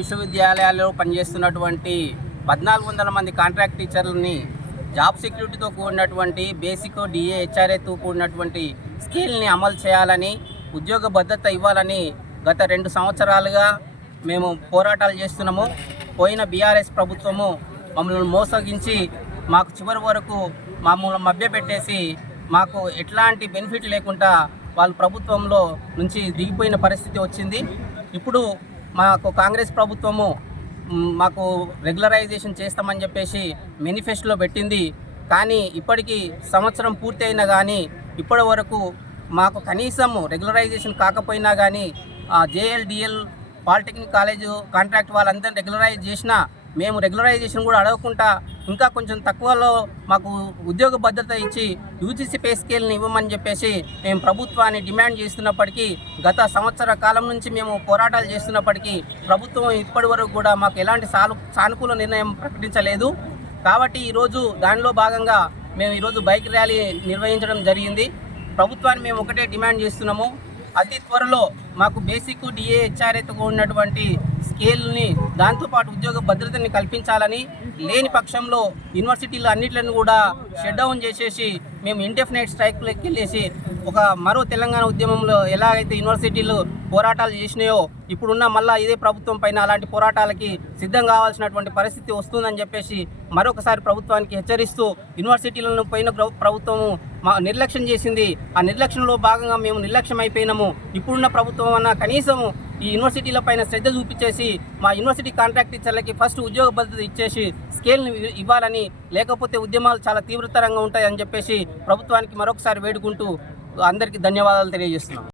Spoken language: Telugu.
విశ్వవిద్యాలయాల్లో పనిచేస్తున్నటువంటి పద్నాలుగు వందల మంది కాంట్రాక్ట్ టీచర్లని జాబ్ సెక్యూరిటీతో కూడినటువంటి బేసిక్ డిఏ హెచ్ఆర్ఏతో కూడినటువంటి స్కిల్ని అమలు చేయాలని ఉద్యోగ భద్రత ఇవ్వాలని గత రెండు సంవత్సరాలుగా మేము పోరాటాలు చేస్తున్నాము. పోయిన బీఆర్ఎస్ ప్రభుత్వము మమ్మల్ని మోసగించి మాకు చివరి వరకు మమ్మల్ని మభ్యపెట్టేసి మాకు ఎట్లాంటి బెనిఫిట్ లేకుండా వాళ్ళు ప్రభుత్వంలో నుంచి దిగిపోయిన పరిస్థితి వచ్చింది. ఇప్పుడు మాకు కాంగ్రెస్ ప్రభుత్వము మాకు రెగ్యులరైజేషన్ చేస్తామని చెప్పేసి మేనిఫెస్టోలో పెట్టింది. కానీ ఇప్పటికీ సంవత్సరం పూర్తి అయినా కానీ ఇప్పటి వరకు మాకు కనీసం రెగ్యులరైజేషన్ కాకపోయినా కానీ JL DL polytechnic college contract వాళ్ళందరినీ రెగ్యులరైజ్ చేసినా మేము రెగ్యులరైజేషన్ కూడా అడగకుండా ఇంకా కొంచెం తక్కువలో మాకు ఉద్యోగ భద్రత ఇచ్చి యూజీసీ పే స్కేల్ని ఇవ్వమని చెప్పేసి మేము ప్రభుత్వాన్ని డిమాండ్ చేస్తున్నప్పటికీ గత సంవత్సర కాలం నుంచి మేము పోరాటాలు చేస్తున్నప్పటికీ ప్రభుత్వం ఇప్పటి వరకు కూడా మాకు ఎలాంటి సాను సానుకూల నిర్ణయం ప్రకటించలేదు. కాబట్టి ఈరోజు దానిలో భాగంగా మేము ఈరోజు బైక్ ర్యాలీ నిర్వహించడం జరిగింది. ప్రభుత్వాన్ని మేము ఒకటే డిమాండ్ చేస్తున్నాము. అతి త్వరలో మాకు బేసిక్ డిఏ హెచ్ఆర్ఏతో ఉన్నటువంటి స్కేల్ని దాంతోపాటు ఉద్యోగ భద్రతని కల్పించాలని లేని పక్షంలో యూనివర్సిటీలు అన్నిట్లను కూడా షట్ డౌన్ చేసేసి మేము ఇండెఫినైట్ స్ట్రైక్లోకి వెళ్ళేసి ఒక మరో తెలంగాణ ఉద్యమంలో ఎలాగైతే యూనివర్సిటీలు పోరాటాలు చేసినాయో ఇప్పుడున్న మళ్ళా ఇదే ప్రభుత్వం పైన అలాంటి పోరాటాలకి సిద్ధం కావాల్సినటువంటి పరిస్థితి వస్తుందని చెప్పేసి మరొకసారి ప్రభుత్వానికి హెచ్చరిస్తూ యూనివర్సిటీలను పోయిన ప్రభుత్వము మా నిర్లక్ష్యం చేసింది. ఆ నిర్లక్ష్యంలో భాగంగా మేము నిర్లక్ష్యం అయిపోయినాము ఇప్పుడున్న ప్రభుత్వం అన్న కనీసం ఈ యూనివర్సిటీల పైన శ్రద్ధ చూపించేసి మా యూనివర్సిటీ కాంట్రాక్ట్ టీచర్లకి ఫస్ట్ ఉద్యోగ భద్రత ఇచ్చేసి స్కేల్ని ఇవ్వాలని లేకపోతే ఉద్యమాలు చాలా తీవ్రతరంగా ఉంటాయని చెప్పేసి ప్రభుత్వానికి మరొకసారి వేడుకుంటూ అందరికీ ధన్యవాదాలు తెలియజేస్తున్నాం.